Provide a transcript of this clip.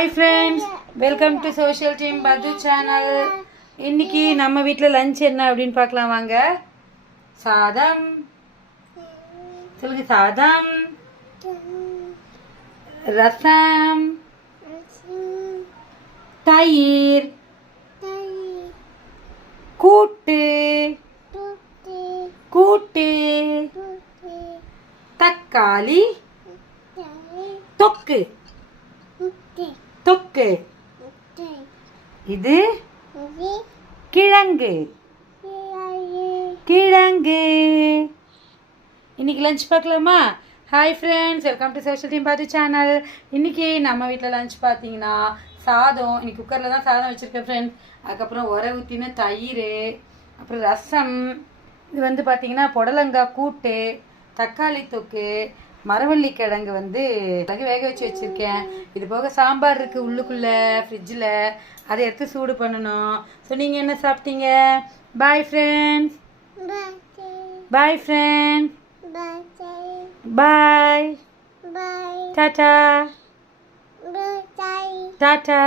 Hi friends, welcome to Social Team Badhu channel. இன்னைக்கு நம்ம வீட்ல லஞ்ச் என்ன அப்படினு பார்க்கலாம் வாங்க. சாதம். சொல்லுங்க சாதம். ரசம். தயிர். கூட்டு. கூட்டு. தக்காளி. தொக்கு. தொக்கு. இது கிழங்கு. கிழங்கு. இன்னைக்கு லஞ்ச் பார்க்கலாமா? Hi friends, welcome to social team பாத்து சேனல். இன்னைக்கு நம்ம வீட்டில் லஞ்ச் பார்த்தீங்கன்னா சாதம். இன்னைக்கு குக்கரில் தான் சாதம் வச்சுருக்கேன் ஃப்ரெண்ட்ஸ். அதுக்கப்புறம் உர ஊற்றின தயிர், அப்புறம் ரசம். இது வந்து பார்த்தீங்கன்னா புடலங்காய் கூட்டு, தக்காளி தொக்கு, மரவள்ளி கிழங்கு வேக வச்சு வச்சுருக்கேன். இது போக சாம்பார் இருக்குது உள்ளுக்குள்ளே ஃப்ரிட்ஜில், அதை எடுத்து சூடு பண்ணணும். ஸோ நீங்கள் என்ன சாப்பிட்டீங்க? Bye friends. Bye friends. Bye. Tata. Tata.